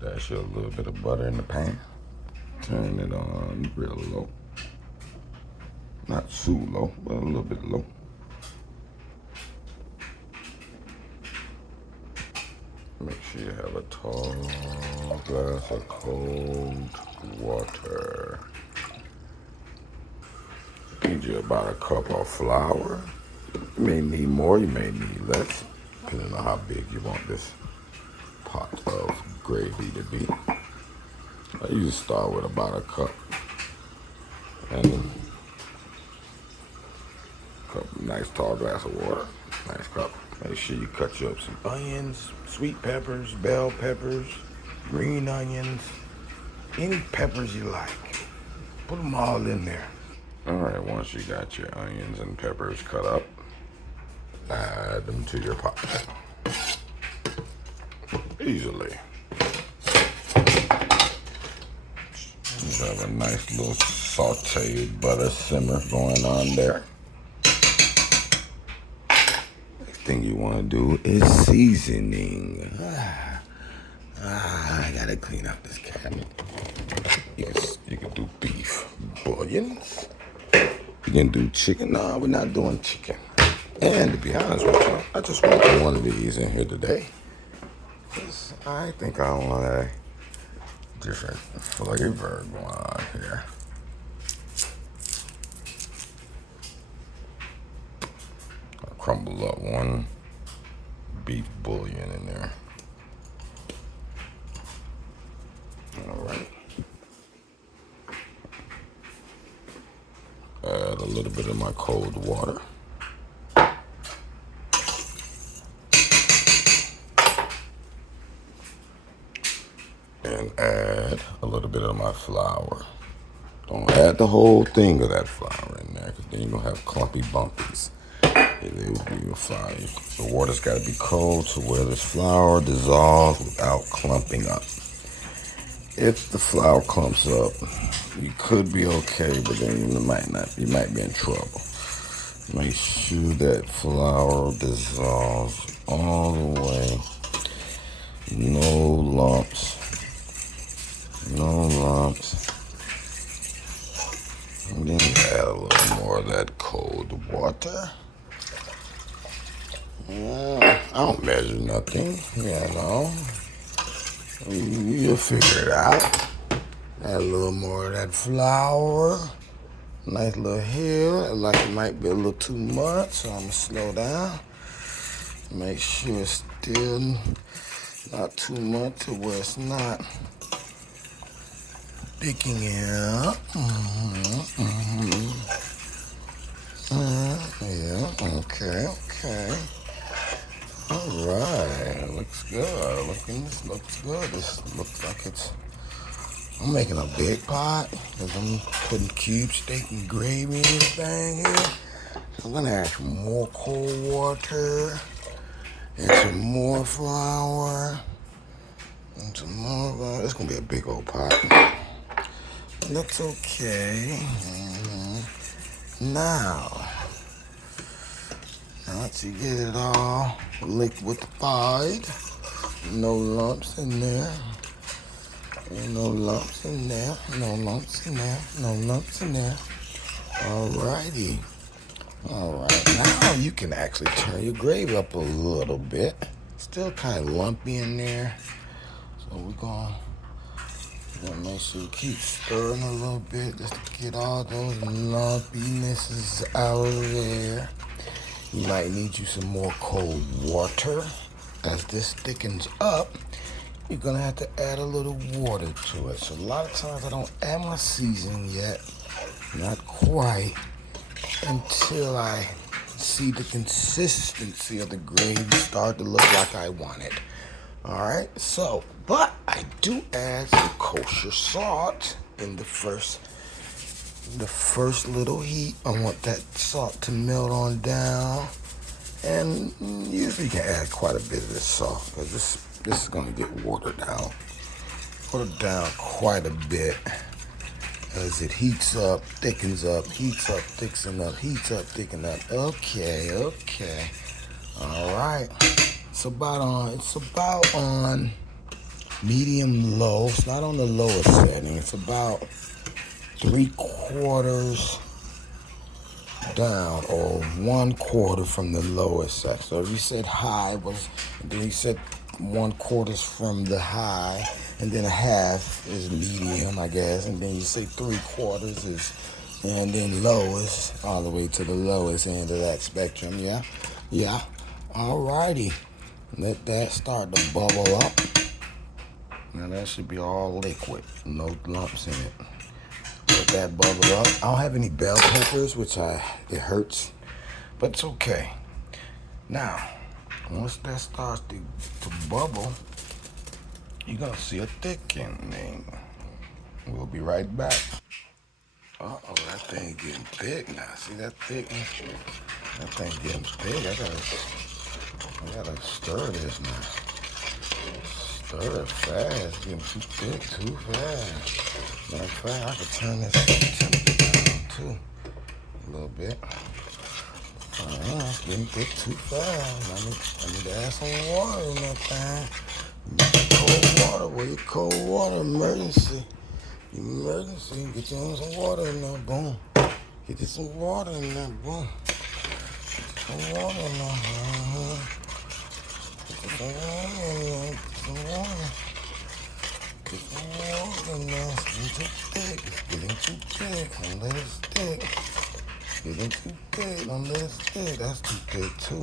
Dash a little bit of butter in the pan. Turn it on real low. Not too low, but a little bit low. Make sure you have a tall glass of cold water. Need you about a cup of flour. You may need more, you may need less, depending on how big you want this pot of gravy to be. I usually start with about a cup. And a cup, nice tall glass of water, nice cup. Make sure you cut you up some onions, sweet peppers, bell peppers, green onions, any peppers you like. Put them all in there. All right, once you got your onions and peppers cut up, add them to your pot. Easily. You have a nice little sauteed butter simmer going on there. Next thing you want to do is seasoning. I gotta clean up this cabinet. You can do beef bouillons. You can do chicken. No, we're not doing chicken. And to be honest with you, I just want one of these in here today. I think I want a different flavor going on here. I'll crumble up one beef bouillon in there. All right. Add a little bit of my cold water. And add a little bit of my flour. Don't add the whole thing of that flour in there, because then you're going to have clumpy bumpies. It will be your flour. The water's got to be cold to where this flour dissolves without clumping up. If the flour clumps up, you could be okay, but then you might not. You might be in trouble. Make sure that flour dissolves all the way. No lumps. No lumps. And then add a little more of that cold water. I don't measure nothing, you know. You'll figure it out. Add a little more of that flour. Nice little hill. Like it might be a little too much, so I'm gonna slow down. Make sure it's still not too much to where it's not thickening up. Yeah, okay. All right, looks good. This looks good. This looks like I'm making a big pot because I'm putting cube steak and gravy in this thing here. So I'm gonna add some more cold water and some more flour and some more flour. It's gonna be a big old pot. That's okay. Now, once you get it all liquefied, no lumps in there. Ain't no lumps in there. Alrighty. Alright, now you can actually turn your gravy up a little bit. Still kind of lumpy in there. So we're gonna make sure you keep stirring a little bit just to get all those lumpinesses out of there. You might need you some more cold water. As this thickens up, you're gonna have to add a little water to it. So a lot of times I don't add my seasoning yet, not quite, until I see the consistency of the gravy start to look like I want it. All right, so, but I do add some kosher salt in the first little heat. I want that salt to melt on down. And usually you can add quite a bit of this salt because this is going to get watered down. Watered down quite a bit as it heats up, thickens up, heats up, thickens up, heats up, thickens up. Okay. All right. It's about on medium low. It's not on the lowest setting. It's about 3/4 down, or 1/4 from the lowest section. So if you said high was, then you said 1/4 from the high, and then a half is medium, I guess, and then you say 3/4 is, and then lowest, all the way to the lowest end of that spectrum. Yeah. Alrighty, let that start to bubble up. Now that should be all liquid, no lumps in it. Let that bubble up. I don't have any bell peppers, which it hurts, but it's okay. Now, once that starts to bubble, you're gonna see a thickening. We'll be right back. Uh-oh, that thing getting thick now. See that thickness? That thing getting thick. I gotta stir this now. Stir it fast. Getting too thick, too fast. Matter of fact, I could turn this temperature down too a little bit. It's getting thick too fast. I need to add some water in that thing. Cold water. Where your cold water? Emergency. Get you some water in there. Boom. Get you some water in there. Boom. Some water in there. Get some water in there. Get some water in there. It's getting too thick. It's getting too thick. Don't let it stick. It's getting too thick. Don't let it stick. That's too thick too.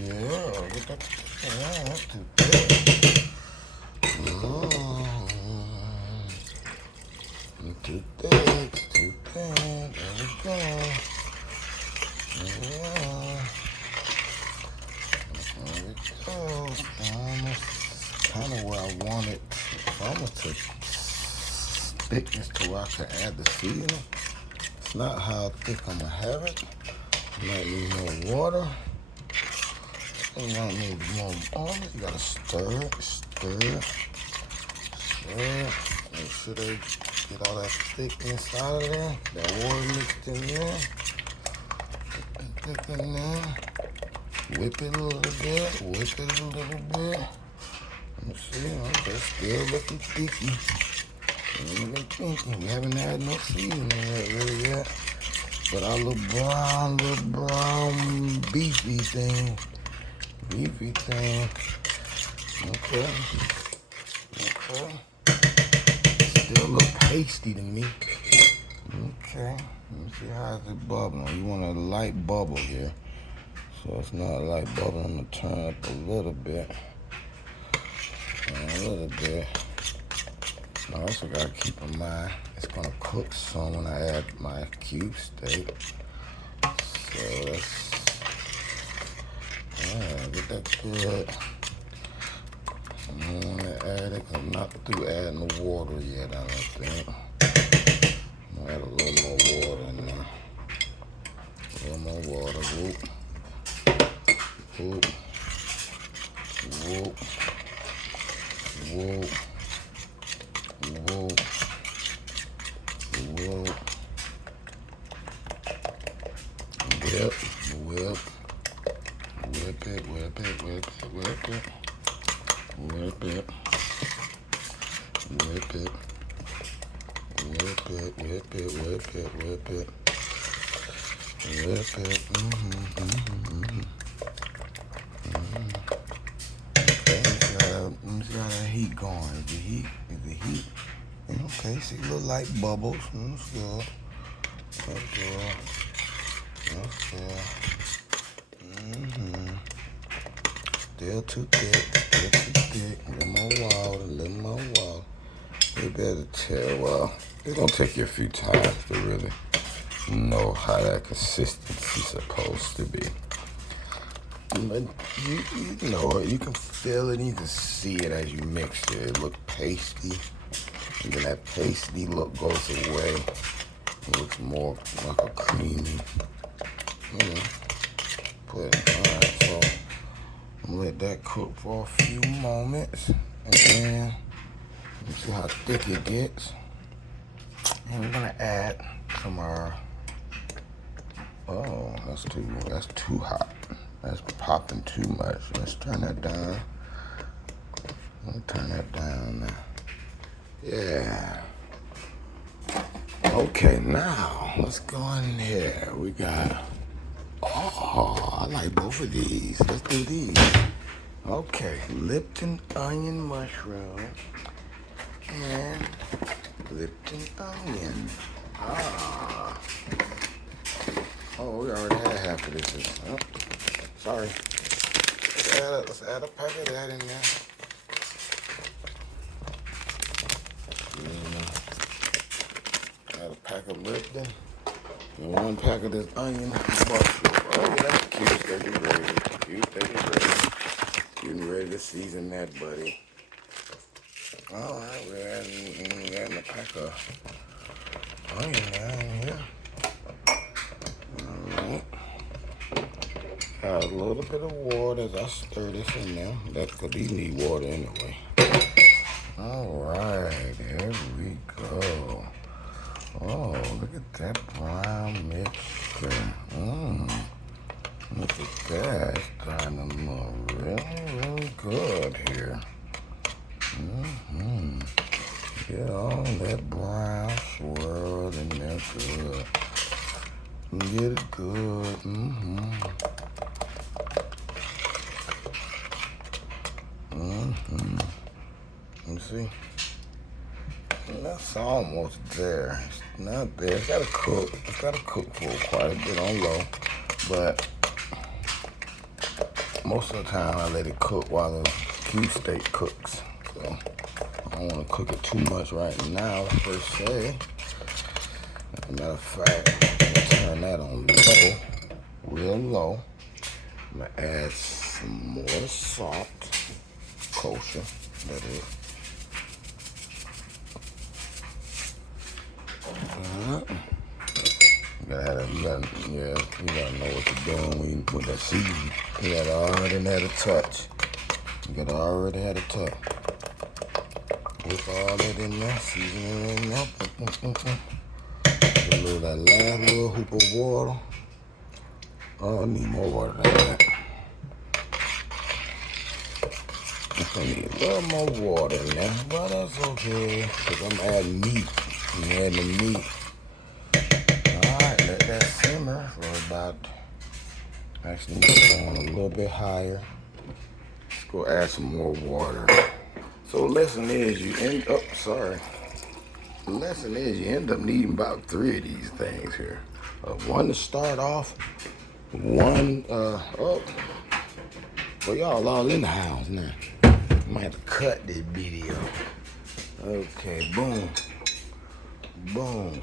Yeah, get that. Yeah, that's too thick. Too thick. There we go. Yeah. There we go. Almost kind of where I want it. Almost to thickness to where I can add the seasoning. It's not how thick I'm gonna have it. Might need more water. You might need more water. You gotta stir it. Make sure they get all that thickness out of there. That water mixed in there. Thick in there. Whip it a little bit. Let me see. Okay, still looking thicky. We haven't had no seasoning really yet. But our little brown beefy thing. Okay. Still look pasty to me. Okay. Let me see how is it bubbling. You want a light bubble here. So it's not a light bubble. I'm gonna turn up a little bit. I also gotta keep in mind it's gonna cook some when I add my cube steak. So let's get that good. I want to add it because I'm not through adding the water yet, I don't think. I'm gonna add a little more water in there. A little more water. Whoop. Let me see how that heat going. Is the heat? Okay, see little light bubbles. That's good. Still too thick. A little more water. You better tell. Well, it's gonna take you a few times to really know how that consistency's supposed to be. But you know it. You can feel it. You can see it as you mix it. It look pasty. And then that pasty look goes away. It looks more like a creamy. Alright, so I'm gonna let that cook for a few moments. And then let's see how thick it gets. And we're gonna add some that's too hot. That's popping too much. Let's turn that down. turn that down now. Yeah. Okay, now let's go in here. We got, oh, I like both of these. Let's do these. Okay, Lipton onion mushroom and Lipton onion. Ah. Oh, we already had half of this. Oh, sorry. Let's add a pack of that in there. Add a pack of Lipton and 1 pack of this onion mushroom. Oh, that's cute. Steady gravy. Cute, steady gravy. Getting ready to season that, buddy. All right, we're adding a pack of onion down here. All right. Add a little bit of water as I stir this in there. That's because these need water anyway. All right, there we go. Oh, look at that brown mixture. Look at that. It's starting to look really, really good here. Get all that brown swirl in there good. Get it good. You see? That's almost there. It's not there. It's gotta cook. It's gotta cook for quite a bit on low. But most of the time I let it cook while the cube steak cooks. So I don't want to cook it too much right now, per se. As a matter of fact, I'm gonna turn that on low, real low. I'm gonna add some more salt, kosher, that is. You gotta know what you're doing when you put that seasoning. You gotta already have a touch. With all that in there, seasoning in there. Put that last little hoop of water. Oh, I need more water than that. I need a little more water in there, but that's okay, because I'm adding meat. I'm adding the meat. Alright, let that simmer for about, actually going a little bit higher. Let's go add some more water. So the lesson is you end up needing about 3 of these things here. One to start off, one, well, y'all all in the house now. I might have to cut this video. Okay, boom. Boom.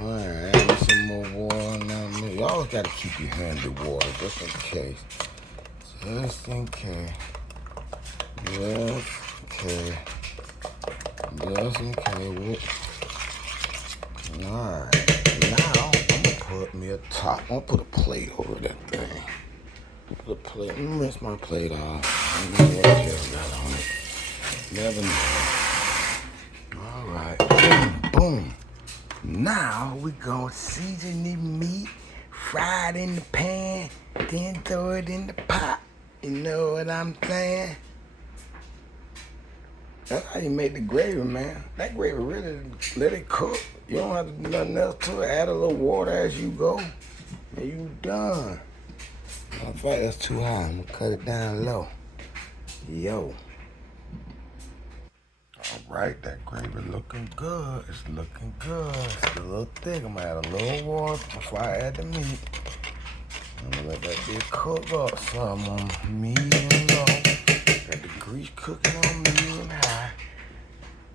Alright, add some more water down there. You always gotta keep your hand in water, just in case. Just in case. Alright, now I'm gonna put me a top. I'm gonna put a plate over that thing. Put a plate. Let me rinse my plate off. I don't know what else got on it. Never know. Alright, boom. Now we gonna season the meat, fry it in the pan, then throw it in the pot. You know what I'm saying? That's how you make the gravy, man. That gravy really let it cook. You don't have to do nothing else to it. Add a little water as you go, and you done. Matter of fact, that's too high. I'm gonna cut it down low. Yo. All right, that gravy looking good. It's looking good. It's a little thick. I'm gonna add a little water before I add the meat. I'm gonna let that bitch cook up. So I'm on medium low. Got the grease cooking on medium high.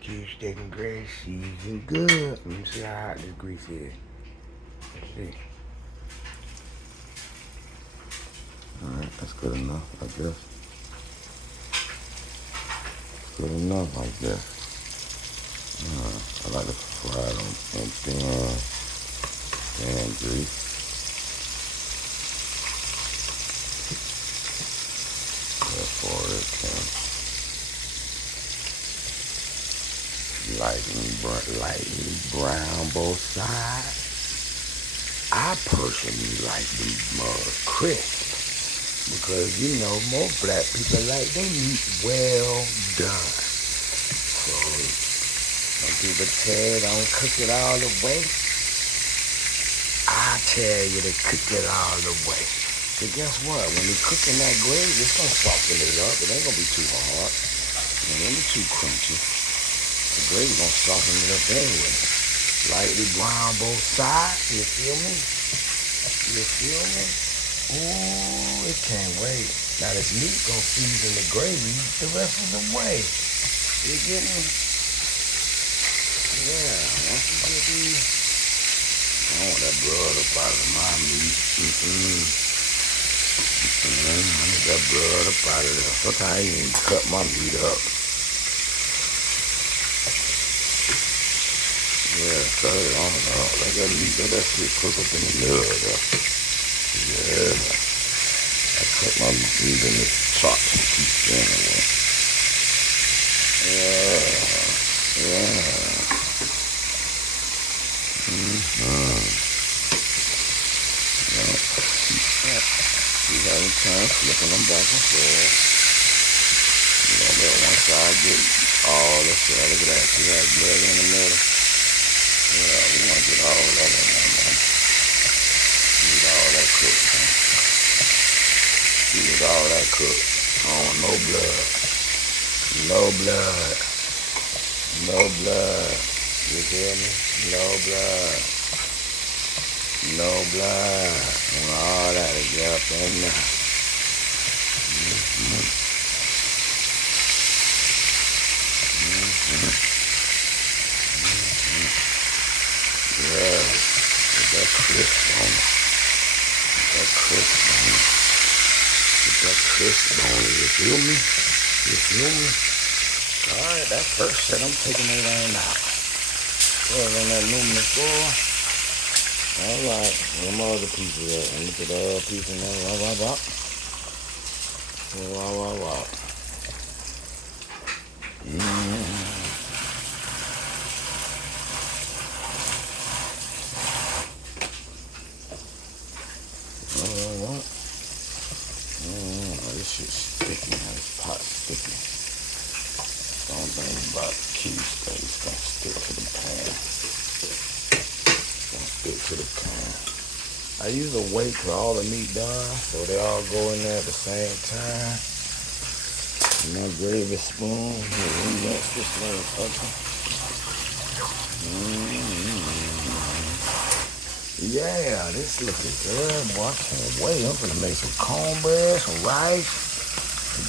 Keep sticking gravy seasoned good. Let me see how hot this grease is. Let's see. Alright, that's good enough, I guess. Good enough, I guess. I like to fry it on thin grease. Therefore, it can lightly brown both sides. I personally like them crisp. because you know most black people like their meat well done. So when people tell you don't cook it all the way, I tell you to cook it all the way. But guess what? When you're cooking that gravy, it's gonna soften it up. It ain't gonna be too hard. It ain't gonna be too crunchy. The gravy gonna soften it up anyway. Lightly brown both sides. You feel me? You feel me? Ooh, it can't wait. Now this meat gonna season the gravy the rest of the way. You get me? Yeah, once you get these, I don't want that blood up out of my meat. I need that blood up out of there. Sometimes I even cut my meat up. Yeah, cut it on and off. Let that meat, let that shit cook up in the middle of there. Yeah. I cut my meat in the chops and keep spinning it. Yeah. See how we turn, flipping them back and forth. You know, let one side get all the shit. Look at that. See that blood in the middle? Yeah, we want to get all of that in there, man. Need all that cooked, man. Need all that cooked. I don't want no blood. No blood. No blood. You hear me? No blood. No blood. And all that to get up in there. Yeah. Get that crisp on it. Get that crisp on it. Get that crisp on it. You feel me? You feel me? Alright, that first set, I'm taking it on out. Put it on that aluminum foil. Alright, where my other pieces at? Let me put the other piece in there. Wow. This shit's sticky, man. This pot's sticky. Don't think about the key space. It's gonna stick to the pan. I usually wait till all the meat done so they all go in there at the same time. And my gravy spoon, mix this motherfucker. Yeah, this looking good, boy. I can't wait. I'm gonna make some cornbread, some rice.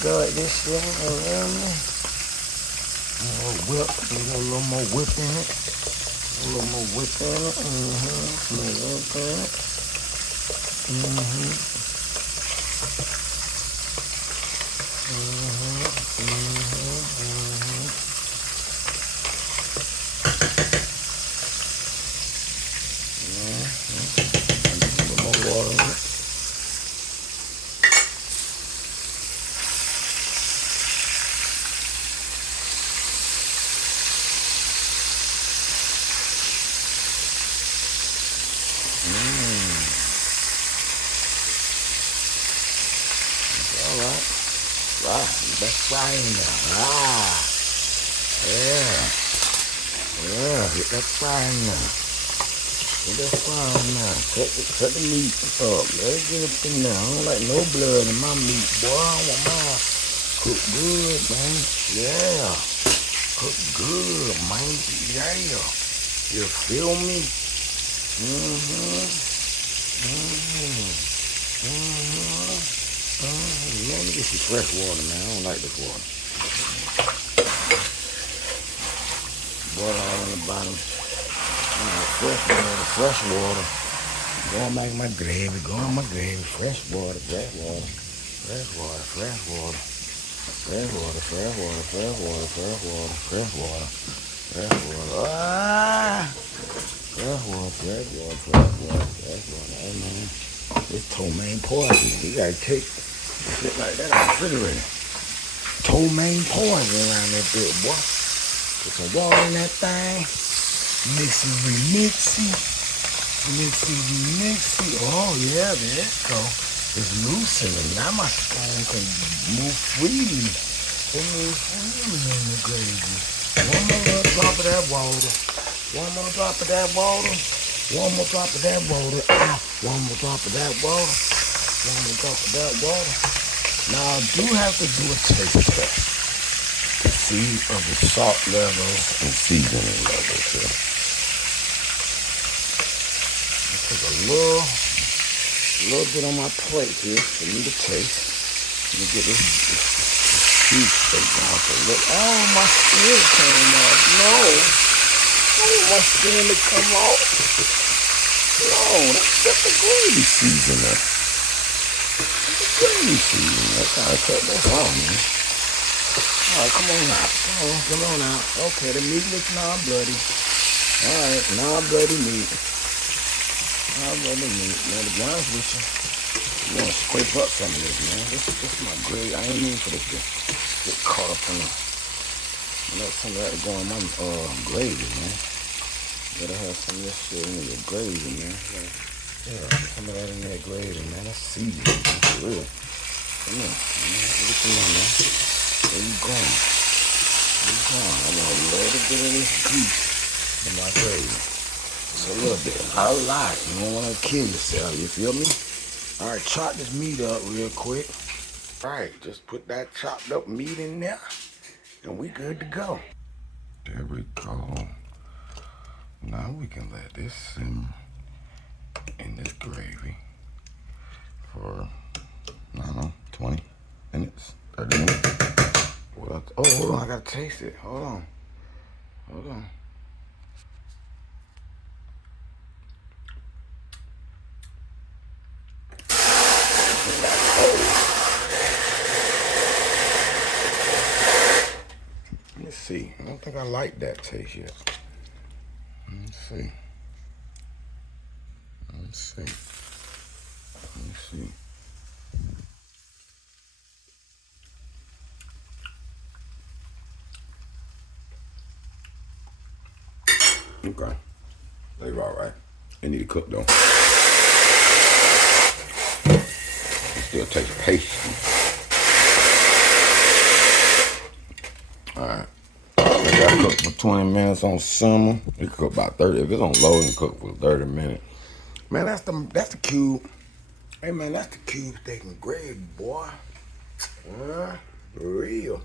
Good, this shit. A little more whip in it. A little more whip in it. That's frying now. Yeah, get that frying now. Get that frying now. Cut the meat up. Let it get up in there. I don't like no blood in my meat, boy. I want mine cook good, man. Yeah. Cook good, man. Yeah. You feel me? Let me get some fresh water, man. I don't like this water. Water all on the bottom. Fresh water. Going back my gravy. Fresh water. Hey, man. This ptomaine poison. You gotta take shit like that out of the refrigerator. Ptomaine poison around that bit, boy. Put some water in that thing. Mix it. Oh, yeah, there it go. It's loosening. Now my spoon can move freely. It moves freely in the gravy. One more little drop of that water. One more drop of that water. One more drop of that water. One more drop of that water. One more drop of that water. Now I do have to do a taste test to see of the salt levels and seasoning levels here. Take a little bit on my plate here for me to taste. Let me get this cheese steak down for a little. Oh, my skin came off. No. I want my skin to come off. No, that's the gravy seasoner. That's the gravy seasoner. That's how I cut this off, man. All right, come on out. Come on out. Okay, the meat looks non-bloody. All right, non-bloody meat. Non-bloody meat. Man, to be honest with you, I'm gonna scrape up some of this, man. This is my gravy. I ain't mean for this to get caught up in the. Let some of that go in my gravy, man. Gotta have some of this shit in your gravy, man. Yeah, some of that in that gravy, man. That's seasoning, man. For real. Come on, man. Look at you, man. Where you going? Where you going? I want a little bit of this grease in my gravy. Just a little bit. Not a lot. You don't want to kill yourself. You feel me? All right, chop this meat up real quick. All right, just put that chopped up meat in there, and we good to go. There we go. Now we can let this simmer in this gravy for, I don't know, 20 minutes, 30 minutes. Oh, hold on, I gotta taste it. Hold on. Let's see. I don't think I like that taste yet. Let's see. Okay. They're all right. They need to cook though. It still tastes pasty. All right. They got cooked for 20 minutes on simmer. It cook about 30. If it's on low, it can cook for 30 minutes. Man, that's the cube. Hey man, that's the cube steak and gravy, boy. For real.